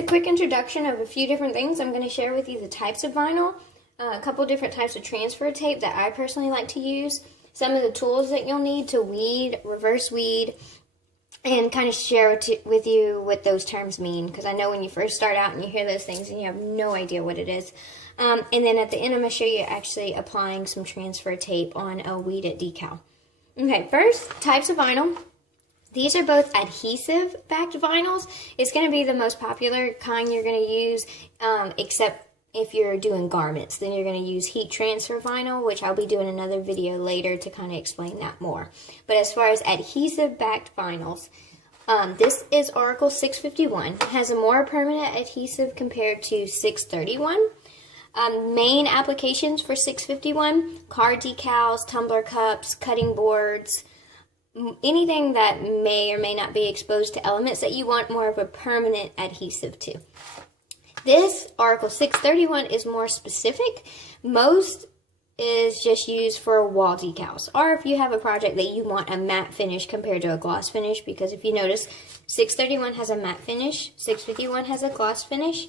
a quick introduction of a few different things. I'm going to share with you the types of vinyl, a couple different types of transfer tape that I personally like to use, some of the tools that you'll need to weed, reverse weed, and kind of share with you what those terms mean, because I know when you first start out and you hear those things and you have no idea what it is. And then at the end, I'm going to show you actually applying some transfer tape on a weeded decal. Okay, first, types of vinyl. These are both adhesive-backed vinyls. It's going to be the most popular kind you're going to use, except if you're doing garments. Then you're going to use heat transfer vinyl, which I'll be doing another video later to kind of explain that more. But as far as adhesive-backed vinyls, this is Oracle 651. It has a more permanent adhesive compared to 631. Main applications for 651, car decals, tumbler cups, cutting boards, anything that may or may not be exposed to elements that you want more of a permanent adhesive to. This Oracle 631 is more specific. Most is just used for wall decals, or if you have a project that you want a matte finish compared to a gloss finish, because if you notice, 631 has a matte finish, 651 has a gloss finish.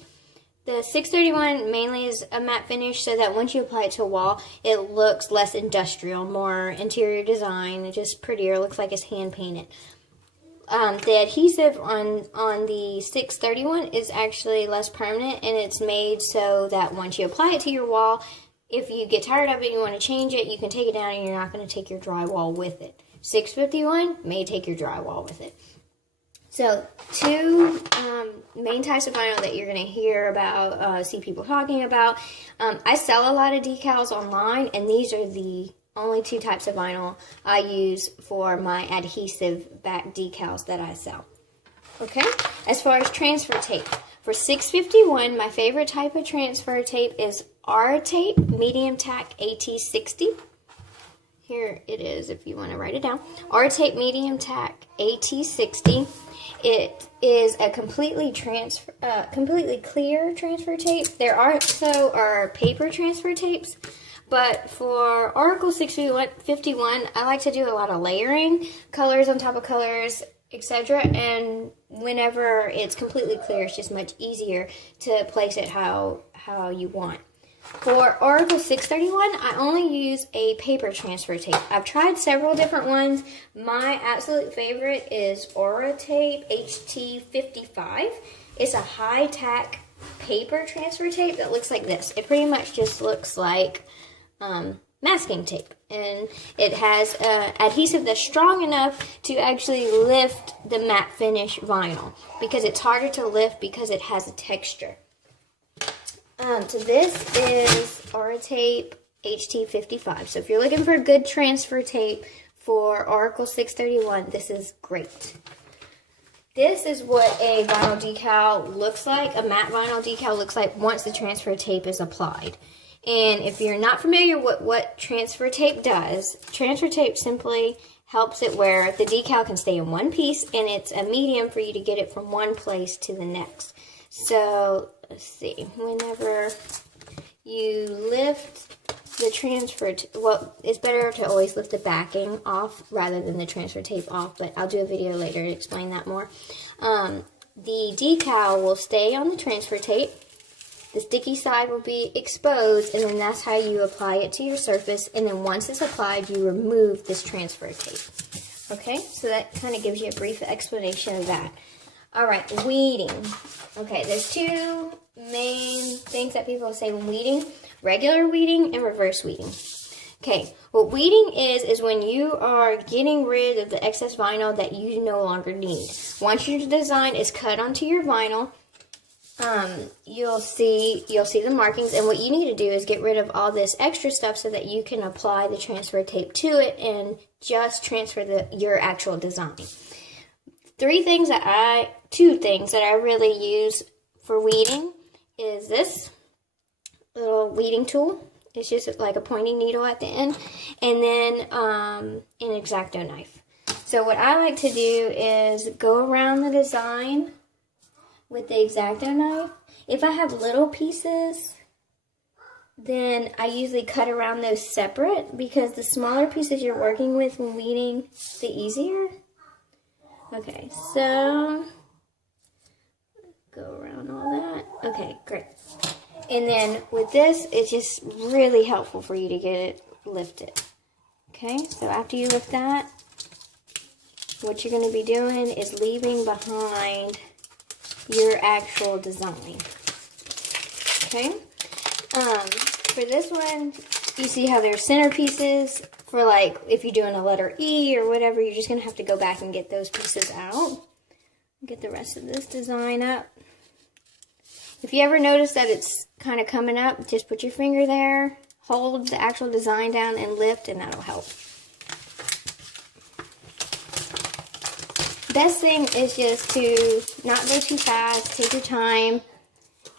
The 631 mainly is a matte finish so that once you apply it to a wall, it looks less industrial, more interior design, just prettier, looks like it's hand painted. The adhesive on the 631 is actually less permanent, and it's made so that once you apply it to your wall, if you get tired of it and you want to change it, you can take it down and you're not going to take your drywall with it. 651 may take your drywall with it. So, two main types of vinyl that you're going to hear about, see people talking about. I sell a lot of decals online, and these are the only two types of vinyl I use for my adhesive back decals that I sell. Okay, as far as transfer tape, for 651, my favorite type of transfer tape is R tape, medium tack AT60. Here it is if you want to write it down. R tape, medium tack AT60. It is a completely clear transfer tape. There also are paper transfer tapes, but for Oracle 651, I like to do a lot of layering, colors on top of colors, etc. And whenever it's completely clear, it's just much easier to place it how you want. For Oracle 631, I only use a paper transfer tape. I've tried several different ones. My absolute favorite is Aura Tape HT55. It's a high-tack paper transfer tape that looks like this. It pretty much just looks like masking tape. And it has adhesive that's strong enough to actually lift the matte finish vinyl, because it's harder to lift because it has a texture. So this is Aura Tape HT55. So if you're looking for a good transfer tape for Oracle 631, this is great. This is what a vinyl decal looks like, a matte vinyl decal looks like once the transfer tape is applied. And if you're not familiar with what transfer tape does, transfer tape simply helps it where the decal can stay in one piece, and it's a medium for you to get it from one place to the next. So, let's see, whenever you lift the transfer, well, it's better to always lift the backing off rather than the transfer tape off, but I'll do a video later to explain that more. The decal will stay on the transfer tape. The sticky side will be exposed, and then that's how you apply it to your surface, and then once it's applied, you remove this transfer tape. Okay, so that kind of gives you a brief explanation of that. All right, weeding. Okay, there's two main things that people say when weeding: regular weeding and reverse weeding. Okay, what weeding is when you are getting rid of the excess vinyl that you no longer need. Once your design is cut onto your vinyl, you'll see the markings, and what you need to do is get rid of all this extra stuff so that you can apply the transfer tape to it and just transfer your actual design. Two things that I really use for weeding is this little weeding tool. It's just like a pointing needle at the end, and then an X-Acto knife. So what I like to do is go around the design with the X-Acto knife. If I have little pieces, then I usually cut around those separate, because the smaller pieces you're working with when weeding, the easier. Okay, so go around all Okay, great. And then with this, it's just really helpful for you to get it lifted. Okay, so after you lift that, what you're going to be doing is leaving behind your actual design. Okay, for this one, you see how there's centerpieces for, like, if you're doing a letter E or whatever, you're just going to have to go back and get those pieces out. Get the rest of this design up. If you ever notice that it's kind of coming up, just put your finger there, hold the actual design down and lift, and that'll help. Best thing is just to not go too fast, take your time,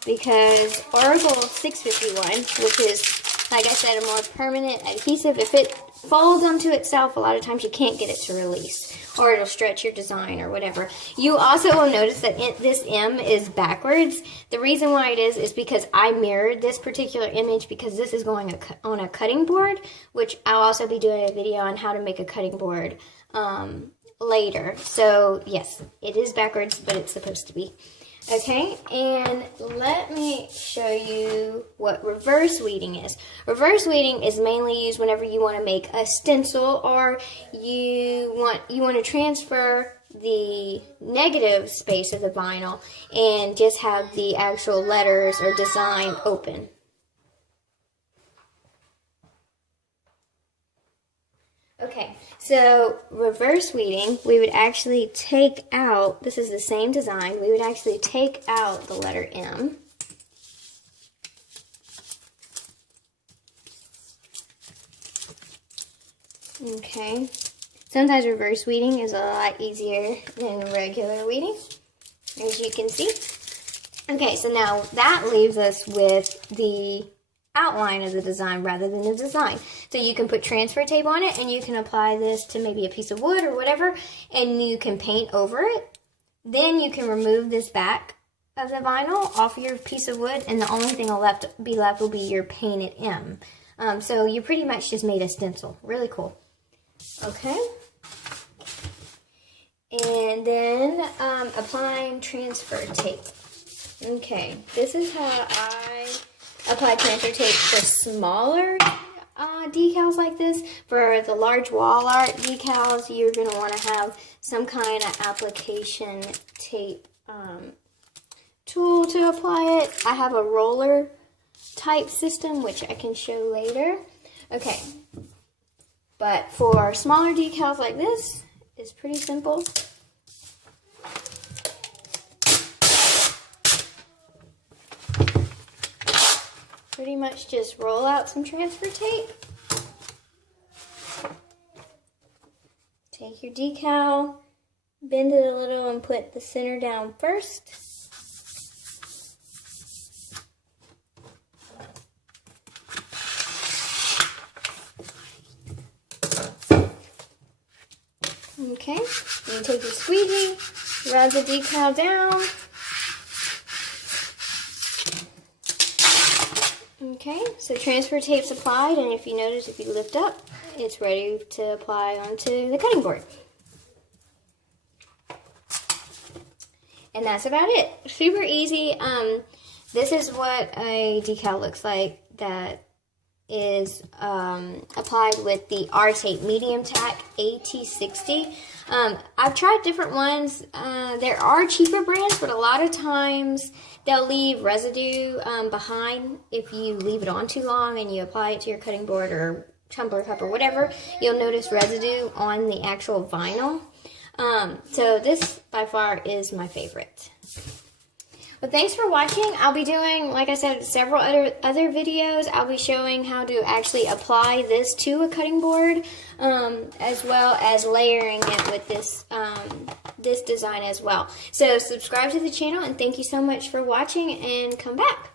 because Article 651, which is, like I said, a more permanent adhesive, if it folds onto itself, a lot of times you can't get it to release, or it'll stretch your design or whatever. You also will notice that this M is backwards. The reason why it is because I mirrored this particular image because this is going on a cutting board, which I'll also be doing a video on how to make a cutting board later. So yes, it is backwards, but it's supposed to be. Okay, and let me show you what reverse weeding is. Reverse weeding is mainly used whenever you want to make a stencil, or you want to transfer the negative space of the vinyl and just have the actual letters or design open. Okay, so reverse weeding, we would actually take out, this is the same design, we would actually take out the letter M. Okay, sometimes reverse weeding is a lot easier than regular weeding, as you can see. Okay, so now that leaves us with the outline of the design rather than the design. So you can put transfer tape on it, and you can apply this to maybe a piece of wood or whatever, and you can paint over it. Then you can remove this back of the vinyl off your piece of wood, and the only thing will be left will be your painted M. So you pretty much just made a stencil. Really cool. Okay. And then applying transfer tape. Okay, this is how I apply transfer tape for smaller decals like this. For the large wall art decals, you're going to want to have some kind of application tape tool to apply it. I have a roller type system, which I can show later. Okay, but for smaller decals like this, it's pretty simple. Pretty much just roll out some transfer tape. Take your decal, bend it a little, and put the center down first. Okay, then take your squeegee, rub the decal down. Okay, so transfer tape's applied, and if you notice, if you lift up, it's ready to apply onto the cutting board. And that's about it. Super easy. This is what a decal looks like that is applied with the R-Tape Medium Tack AT60. I've tried different ones. There are cheaper brands, but a lot of times they'll leave residue behind if you leave it on too long and you apply it to your cutting board or tumbler cup or whatever. You'll notice residue on the actual vinyl. So this by far is my favorite. Well, thanks for watching. I'll be doing, like I said, several other videos. I'll be showing how to actually apply this to a cutting board, as well as layering it with this this design as well. So subscribe to the channel, and thank you so much for watching, and come back.